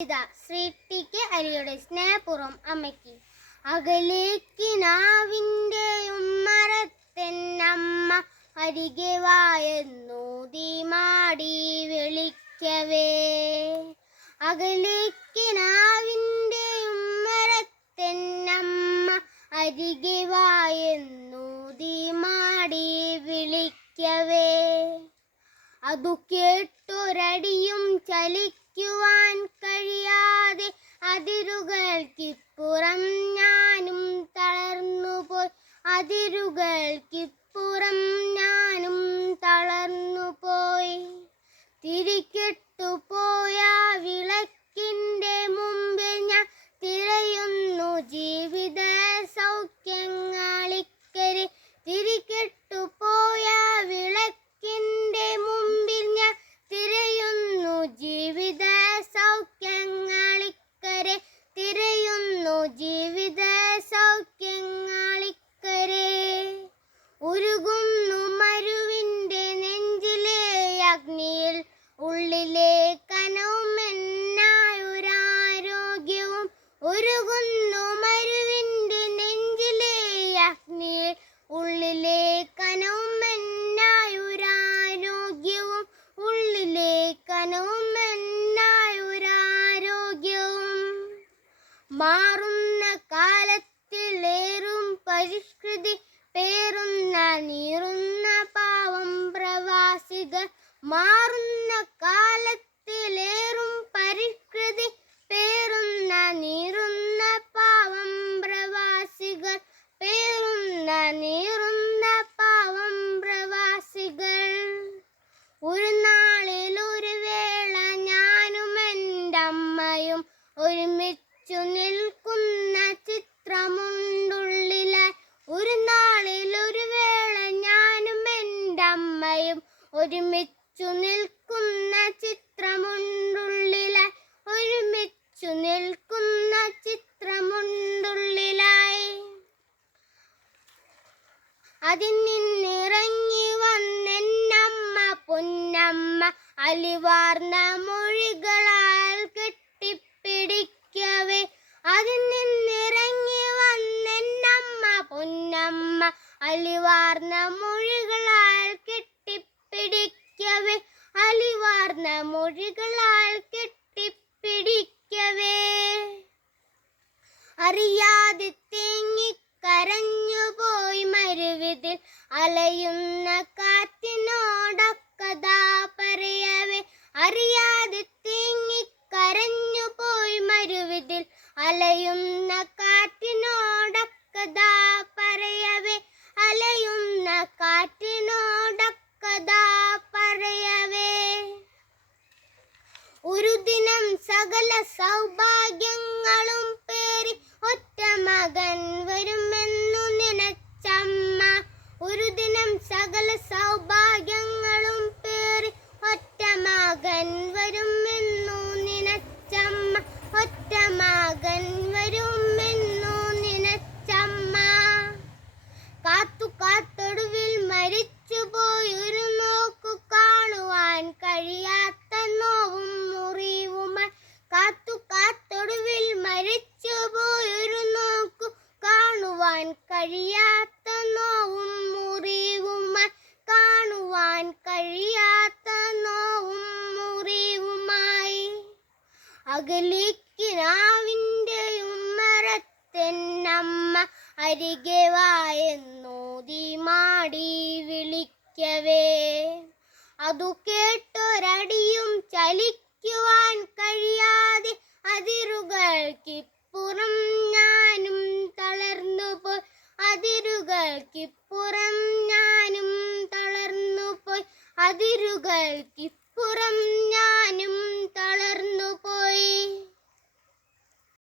Shri T K അലിയുടെ സ്നേഹപൂർവ്വം അമ്മയ്ക്ക്. അകലേക്കിനാവിൻ്റെ ഉമ്മറത്തെന്നമ്മ അരികെ വായെന്നൂതി മാടി വിളിക്കവേ. അകലേക്കിനാവിൻ്റെ ഉമ്മറത്തെന്നമ്മ അരികെ വായെന്നൂതി മാടി വിളിക്കവേ. അതു കേട്ടൊരടിയും ചലിക്കുവാൻ കഴിയാതെ അതിരുകൾക്കിപ്പുറം ഞാനും തളർന്നുപോയി. അതിരുകൾക്കിപ്പുറം ഞാനും തളർന്നുപോയി. തിരികെട്ടുപോയ വിളക്കിൻ്റെ മുമ്പിൽ ഞാൻ തിരയുന്നു ജീവിത സൗഖ്യങ്ങളിക്കരെ. തിരികെട്ടുപോയ വിളക്കിൻ്റെ മുമ്പിൽ ഞാൻ തിരയുന്നു ജീവിത സൗഖ്യങ്ങളിക്കരെ. തിരയുന്നു ജീവിത സൗഖ്യങ്ങളിക്കരെ. ഉരുകുന്നു മരുവിൻ്റെ നെഞ്ചിലെ അഗ്നിയിൽ ഉള്ളിലെ കനവുമെന്നായൊരാരോഗ്യവും. ഉരുകുന്നു മരുവിൻ്റെ നെഞ്ചിലെ അഗ്നിയിൽ ഉള്ളിലെ കനവുമെന്നായൊരാരോഗ്യവും. ഉള്ളിലെ കനവുമെന്നായൊരാരോഗ്യവും. മാറുന്ന കാലത്തിലേറും പരിഷ്കൃതി പേറുന്ന നീറുന്ന പാവം പ്രവാസികൾ. മാറുന്ന കാലത്തിലേറും പരിഷ്കൃതി പേറുന്ന നീറുന്ന പാവം പ്രവാസികൾ. പേറുന്ന നീറുന്ന പാവം പ്രവാസികൾ. ഒരു നാളിൽ ഒരു വേള ഞാനും എൻ്റെ അമ്മയും ഒരുമിച്ചു നിൽക്കുന്ന ചിത്രമുണ്ടുള്ളിലായി. ഒരു നാളിൽ ഒരു വേള ഞാനും എൻ്റെ അമ്മയും ഒരുമിച്ചു നിൽക്കുന്ന ചിത്രമുണ്ടുള്ളിലായി. ഒരുമിച്ചു നിൽക്കുന്ന ചിത്രമുണ്ടുള്ളിലായി. അതിൽ നിന്നിറങ്ങി വന്നെന്നമ്മ പൊന്നമ്മ അലിവാർന്ന മൊഴികളാൽ കെട്ടിപ്പിടിക്കവേ. അതിൽ നിന്നിറങ്ങി വന്നെന്നമ്മ പൊന്നമ്മ അലിവാർന്ന മൊഴികളാൽ കെട്ടിപ്പിടിക്കവേ. അലിവാർന്ന മൊഴികളാൽ കെട്ടിപ്പിടിക്കവേ. അറിയാതെ തേങ്ങിക്കരഞ്ഞുപോയി മരുവിതിൽ അലയുന്ന കാറ്റിനോടക്കഥാ പറയവേ. അറിയാതെ തേങ്ങിക്കരഞ്ഞുപോയി മരുവിതിൽ അലയുന്ന കാറ്റിനോടക്കഥാ പറയവേ. അലയുന്ന കാറ്റിനോടക്കഥാ പറയവേ. ഒരു ദിനം സകല സൗഭാഗ്യങ്ങളും പേറി ഒറ്റ മകൻ വരുമെന്നു നനച്ചമ്മ. ഒരു ദിനം സകല സൗഭാഗ്യങ്ങളും പേറി ഒറ്റ മകൻ വരുമെന്നു നനച്ചമ്മ. ഒറ്റ മകൻ വരുമെന്നു നനച്ചമ്മ. കാത്തു കാത്തൊടുവിൽ മരിച്ചുപോയൊരു നോക്കു കാണുവാൻ കഴിയാത്ത നോവും മുറിവുമായി. കാത്തു കാത്തൊടുവിൽ മരിച്ചുപോയൊരു നോക്കു കാണുവാൻ കഴിയാത്ത നോവും മുറിവുമായി. കാണുവാൻ കഴിയാത്ത നോവും മുറിവുമായി. അകലേക്കിനാവിൻ്റെ ഉമ്മറത്തെന്നമ്മ അരികെ വായെന്നൂതി മാടി വിളിക്കവേ. അതു കേട്ടൊരടിയും ചലിക്കുവാൻ കഴിയാതെ അതിരുകൾക്കിപ്പുറം ഞാനും തളർന്നുപോയി. അതിരുകൾക്കിപ്പുറം ഞാനും തളർന്നുപോയി. അതിരുകൾക്കിപ്പുറം ഞാനും തളർന്നുപോയി.